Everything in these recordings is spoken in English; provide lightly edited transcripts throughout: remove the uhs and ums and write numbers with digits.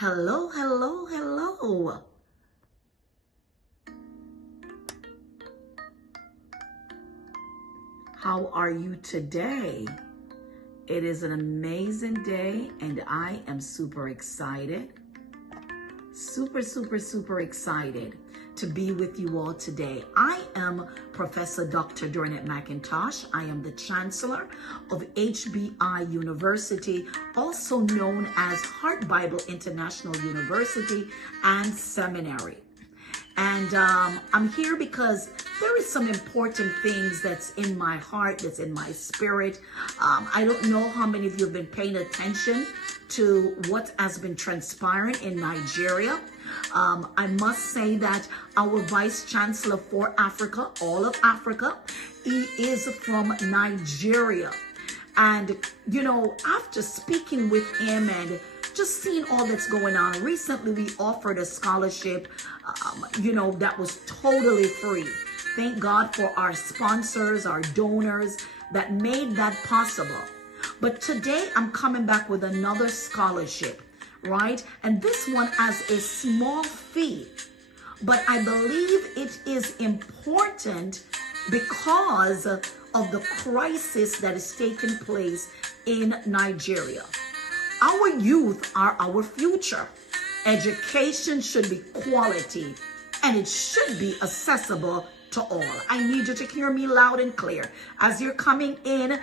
Hello, hello, hello. How are you today? It is an amazing day and I am super excited. Super excited to be with you all today. I am Professor Dr. Dornette McIntosh. I am the Chancellor of HBI University, also known as Heart Bible International University and Seminary. And I'm here because there is some important things that's in my heart, that's in my spirit. I don't know how many of you have been paying attention to what has been transpiring in Nigeria. I must say that our Vice Chancellor for Africa, all of Africa, he is from Nigeria. And, you know, after speaking with him and just seeing all that's going on, recently we offered a scholarship, that was totally free. Thank God for our sponsors, our donors that made that possible. But today I'm coming back with another scholarship, right? And this one has a small fee, but I believe it is important because of the crisis that is taking place in Nigeria. Our youth are our future. Education should be quality and it should be accessible to all. I need you to hear me loud and clear. As you're coming in,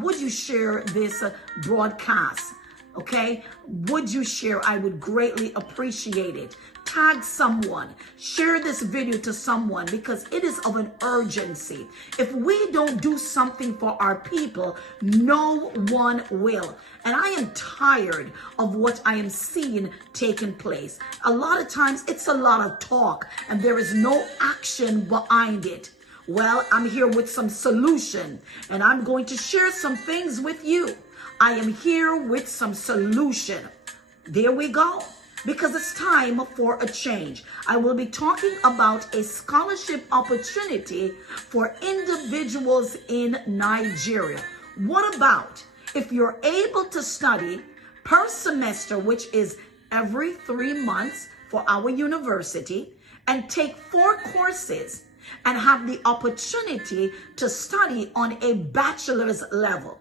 would you share this broadcast? Okay? Would you share? I would greatly appreciate it. Tag someone. Share this video to someone because it is of an urgency. If we don't do something for our people, no one will. And I am tired of what I am seeing taking place. A lot of times it's a lot of talk and there is no action behind it. Well, I'm here with some solution and I'm going to share some things with you. I am here with some solution. There we go. Because it's time for a change. I will be talking about a scholarship opportunity for individuals in Nigeria. What about if you're able to study per semester, which is every 3 months for our university, and take 4 courses and have the opportunity to study on a bachelor's level?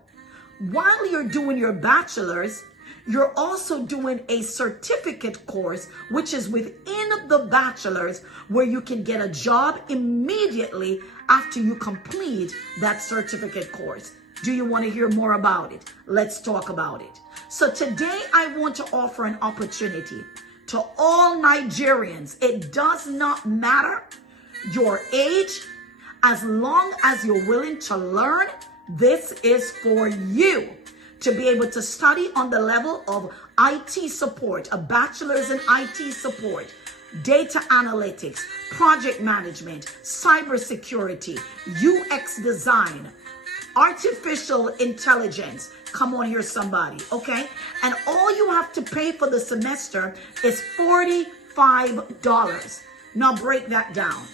While you're doing your bachelor's, you're also doing a certificate course, which is within the bachelor's, where you can get a job immediately after you complete that certificate course. Do you want to hear more about it? Let's talk about it. So today I want to offer an opportunity to all Nigerians. It does not matter your age, as long as you're willing to learn. This is for you. To be able to study on the level of IT support, a bachelor's in IT support, data analytics, project management, cybersecurity, UX design, artificial intelligence. Come on here, somebody, okay? And all you have to pay for the semester is $45. Now break that down.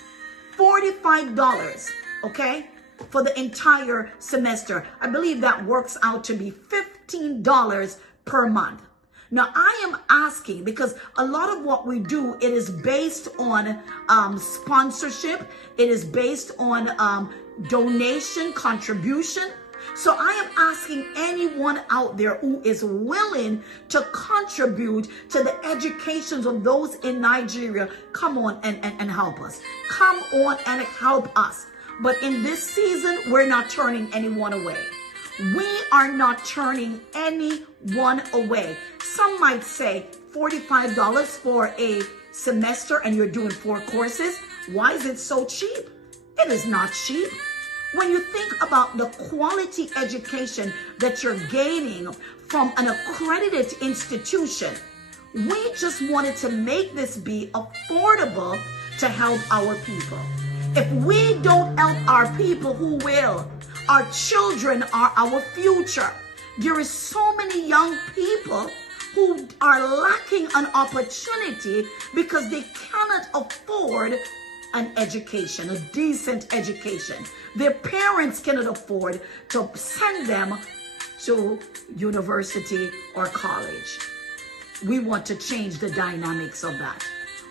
$45, okay? For the entire semester. I believe that works out to be $15 per month. Now I am asking because a lot of what we do, it is based on sponsorship. It is based on donation, contribution. So I am asking anyone out there who is willing to contribute to the educations of those in Nigeria, come on and help us. Come on and help us. But in this season, we're not turning anyone away. We are not turning anyone away. Some might say $45 for a semester and you're doing 4 courses. Why is it so cheap? It is not cheap. When you think about the quality education that you're gaining from an accredited institution, we just wanted to make this be affordable to help our people. If we don't help our people, who will? Our children are our future. There is so many young people who are lacking an opportunity because they cannot afford an education, a decent education. Their parents cannot afford to send them to university or college. we want to change the dynamics of that.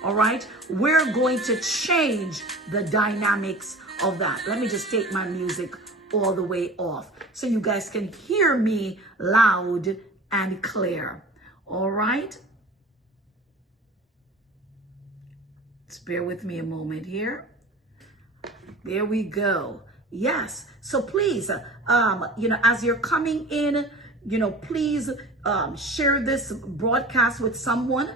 All right? We're going to change the dynamics of that. Let me just take my music all the way off so you guys can hear me loud and clear. All right? Just bear with me a moment here. There we go. Yes. So please, as you're coming in, please share this broadcast with someone.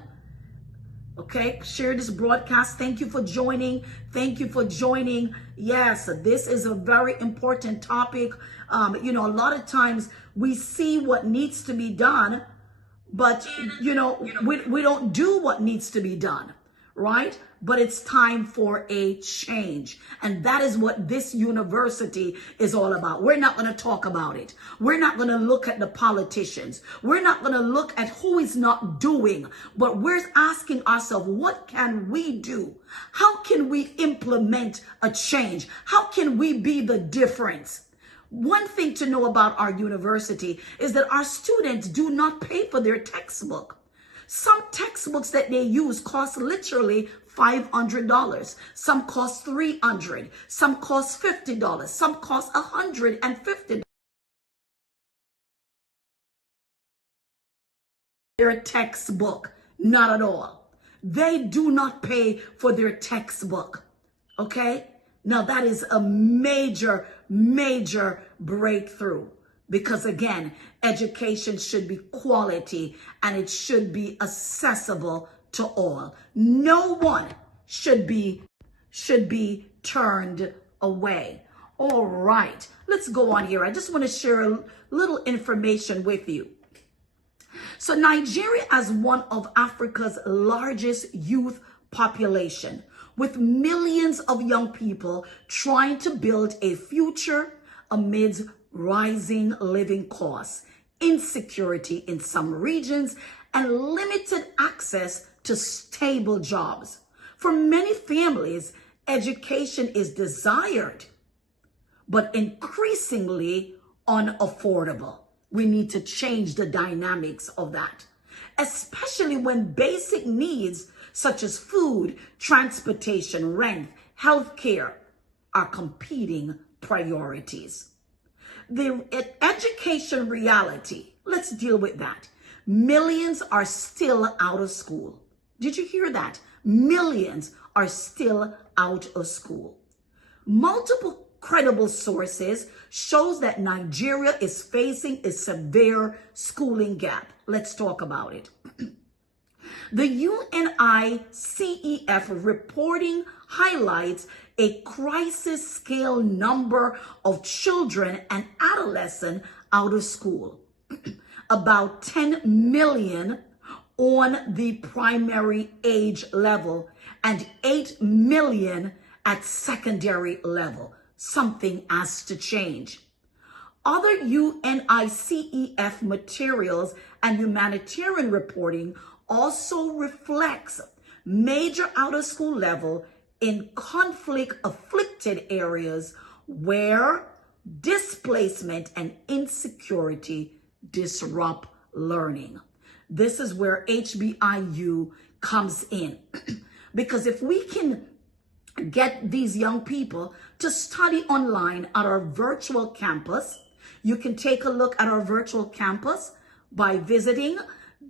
Okay, share this broadcast. Thank you for joining. Thank you for joining. Yes, this is a very important topic. A lot of times we see what needs to be done, but, we don't do what needs to be done, right? But it's time for a change. And that is what this university is all about. We're not going to talk about it. We're not going to look at the politicians. We're not going to look at who is not doing, but we're asking ourselves, what can we do? How can we implement a change? How can we be the difference? One thing to know about our university is that our students do not pay for their textbook. Some textbooks that they use cost literally $500. Some cost $300. Some cost $50. Some cost $150. Their textbook, not at all. They do not pay for their textbook. Okay? Now that is a major, major breakthrough. Because again, education should be quality and it should be accessible to all. No one should be turned away. All right, let's go on here. I just want to share a little information with you. So Nigeria has one of Africa's largest youth population, with millions of young people trying to build a future amidst rising living costs, insecurity in some regions, and limited access to stable jobs. For many families, education is desired, but increasingly unaffordable. We need to change the dynamics of that, especially when basic needs such as food, transportation, rent, healthcare are competing priorities. The education reality, let's deal with that. Millions are still out of school. Did you hear that? Millions are still out of school. Multiple credible sources shows that Nigeria is facing a severe schooling gap. Let's talk about it. The UNICEF reporting highlights a crisis scale number of children and adolescents out of school. About 10 million on the primary age level and 8 million at secondary level. Something has to change. Other UNICEF materials and humanitarian reporting also reflects major out-of-school level in conflict-afflicted areas where displacement and insecurity disrupt learning. This is where HBIU comes in. Because if we can get these young people to study online at our virtual campus, you can take a look at our virtual campus by visiting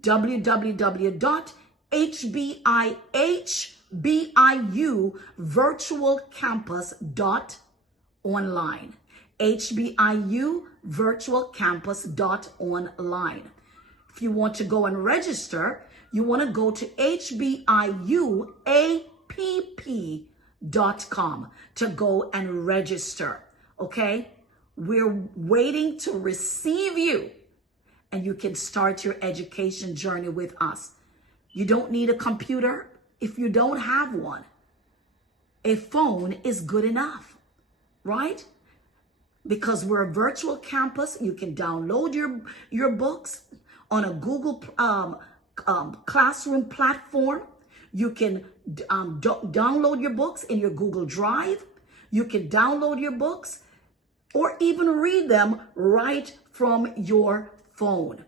hbiuvirtualcampus.online. hbiuvirtualcampus.online. If you want to go and register, you want to go to hbiuapp.com to go and register. Okay? We're waiting to receive you, and you can start your education journey with us. You don't need a computer if you don't have one. A phone is good enough, right? Because we're a virtual campus, you can download your books on a Google Classroom platform. You can download your books in your Google Drive. You can download your books or even read them right from your phone.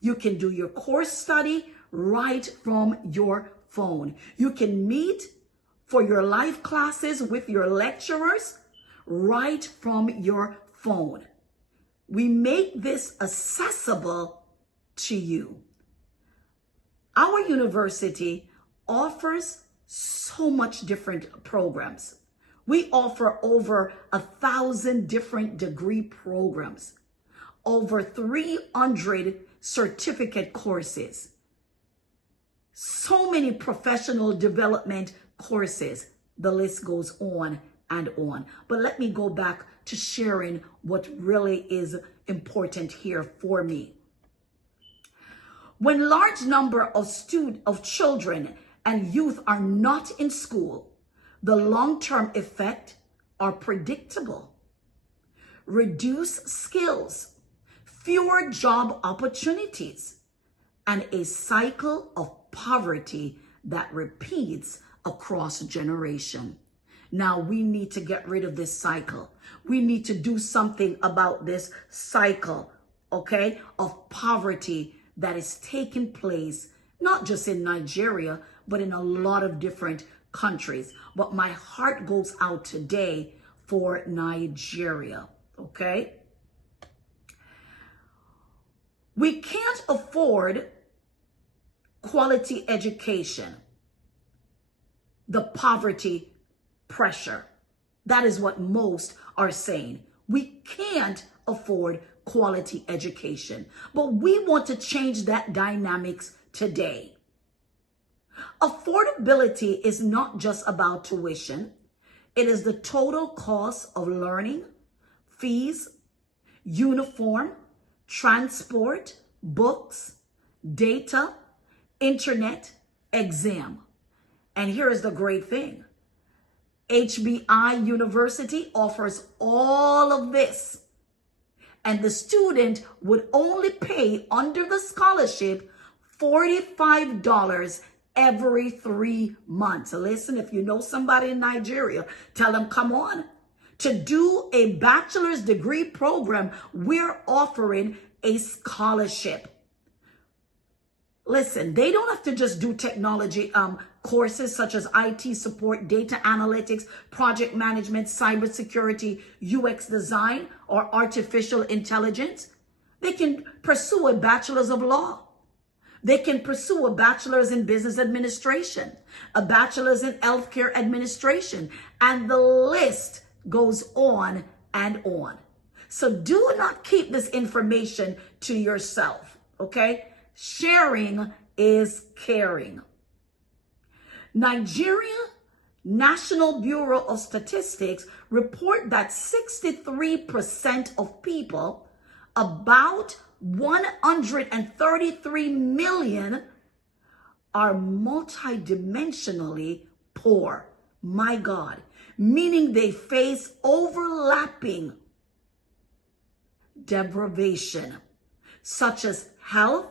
You can do your course study right from your phone. You can meet for your live classes with your lecturers right from your phone. We make this accessible to you. Our university offers so much different programs. We offer over 1,000 different degree programs, over 300 certificate courses, so many professional development courses. The list goes on and on. But let me go back to sharing what really is important here for me. When large number of children and youth are not in school, the long-term effect are predictable. Reduced skills, fewer job opportunities, and a cycle of poverty that repeats across generation. Now we need to get rid of this cycle. We need to do something about this cycle, okay, of poverty that is taking place, not just in Nigeria, but in a lot of different countries. But my heart goes out today for Nigeria, okay? We can't afford quality education. The poverty pressure. That is what most are saying. We can't afford quality education, but we want to change that dynamics today. Affordability is not just about tuition. It is the total cost of learning, fees, uniform, transport, books, data, internet, exam. And here is the great thing. HBI University offers all of this. And the student would only pay under the scholarship $45 every 3 months. Listen, if you know somebody in Nigeria, tell them, come on. To do a bachelor's degree program, we're offering a scholarship. Listen, they don't have to just do technology courses such as IT support, data analytics, project management, cybersecurity, UX design, or artificial intelligence. They can pursue a bachelor's of law. They can pursue a bachelor's in business administration, a bachelor's in healthcare administration, and the list goes on and on. So do not keep this information to yourself, okay? Sharing is caring. Nigeria National Bureau of Statistics report that 63% of people, about 133 million, are multidimensionally poor. My God, meaning they face overlapping deprivation, such as health,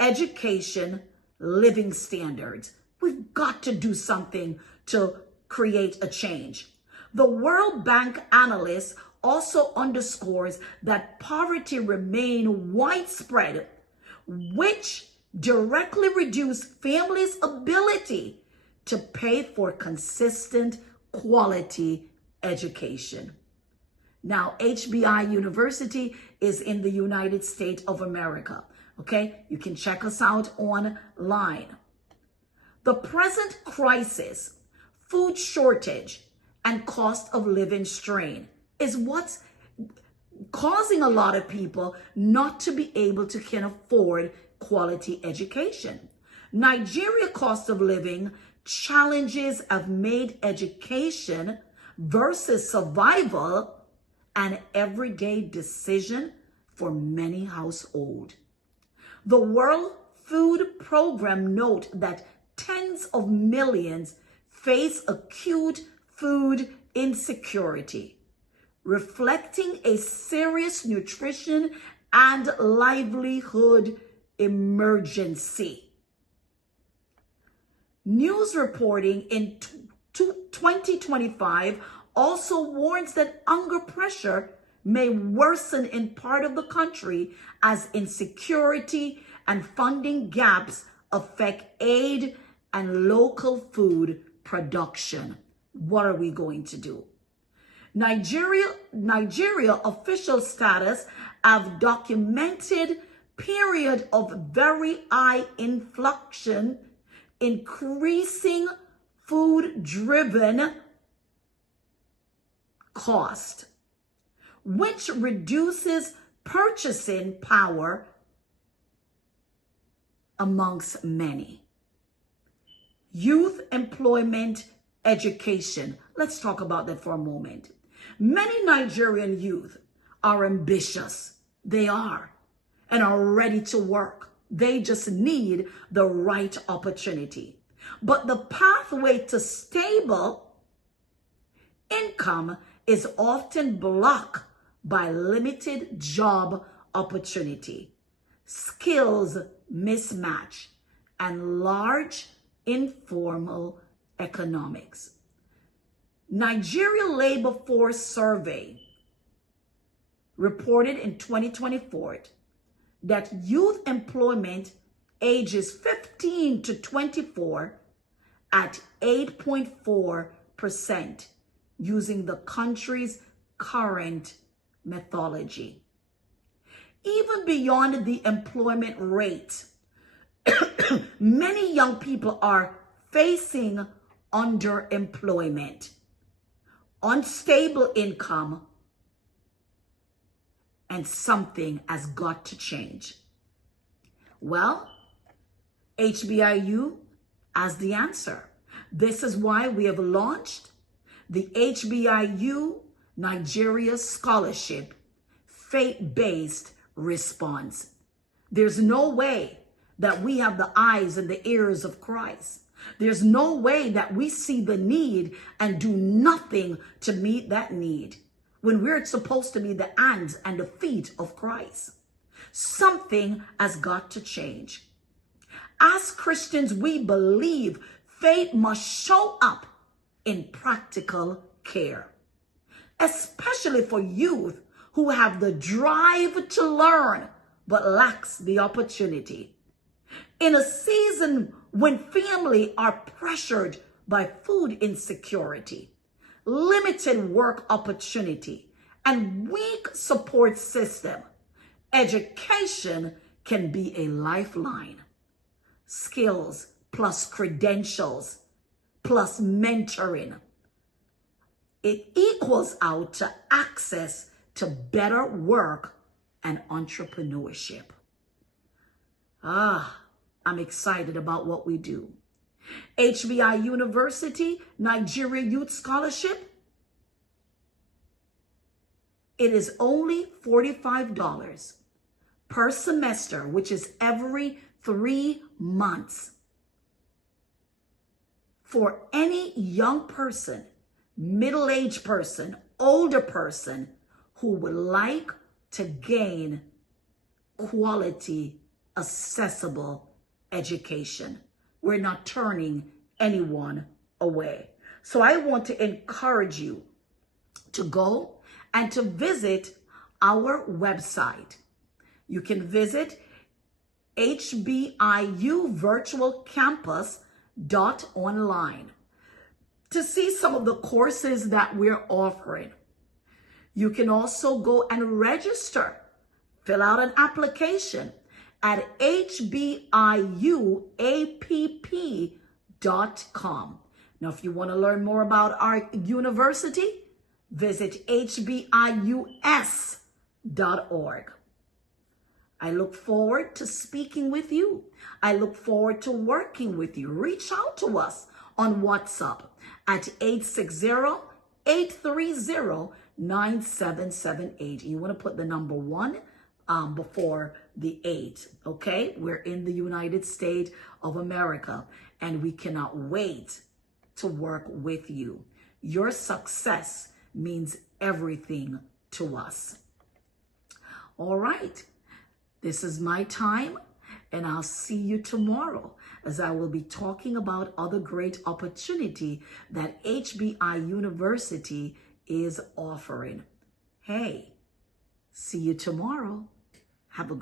education, living standards. We've got to do something to create a change. The World Bank analyst also underscores that poverty remains widespread, which directly reduces families' ability to pay for consistent quality education. Now, HBI University is in the United States of America. Okay, you can check us out online. The present crisis, food shortage, and cost of living strain is what's causing a lot of people not to be able to can afford quality education. Nigeria cost of living challenges have made education versus survival an everyday decision for many households. The World Food Program note that tens of millions face acute food insecurity, reflecting a serious nutrition and livelihood emergency. News reporting in 2025 also warns that hunger pressure may worsen in part of the country as insecurity and funding gaps affect aid and local food production. What are we going to do? Nigeria official status have documented period of very high inflation, increasing food-driven cost, which reduces purchasing power amongst many. Youth employment, education. Let's talk about that for a moment. Many Nigerian youth are ambitious. They are, and are ready to work. They just need the right opportunity. But the pathway to stable income is often blocked by limited job opportunity, skills mismatch, and large informal economics. Nigeria Labor Force Survey reported in 2024 that youth employment ages 15 to 24 at 8.4% using the country's current methodology. Even beyond the employment rate, many young people are facing underemployment, unstable income, and something has got to change. Well, HBIU has the answer. This is why we have launched the HBIU Nigeria Scholarship Faith-Based Response. There's no way that we have the eyes and the ears of Christ. There's no way that we see the need and do nothing to meet that need when we're supposed to be the hands and the feet of Christ. Something has got to change. As Christians, we believe faith must show up in practical care, especially for youth who have the drive to learn but lacks the opportunity. In a season when families are pressured by food insecurity, limited work opportunity, and weak support system, education can be a lifeline. Skills plus credentials plus mentoring. It equals out to access to better work and entrepreneurship. I'm excited about what we do. HBI University Nigeria Youth Scholarship. It is only $45 per semester, which is every 3 months. For any young person, middle-aged person, older person who would like to gain quality, accessible education. We're not turning anyone away. So I want to encourage you to go and to visit our website. You can visit hbiuvirtualcampus.online to see some of the courses that we're offering. You can also go and register, fill out an application at hbiuapp.com. Now, if you want to learn more about our university, visit hbius.org. I look forward to speaking with you. I look forward to working with you. Reach out to us on WhatsApp at 860-830-9778. You want to put the number 1 before the 8, okay? We're in the United States of America, and we cannot wait to work with you. Your success means everything to us. All right, this is my time, and I'll see you tomorrow as I will be talking about other great opportunity that HBI University is offering. Hey, see you tomorrow. Have a good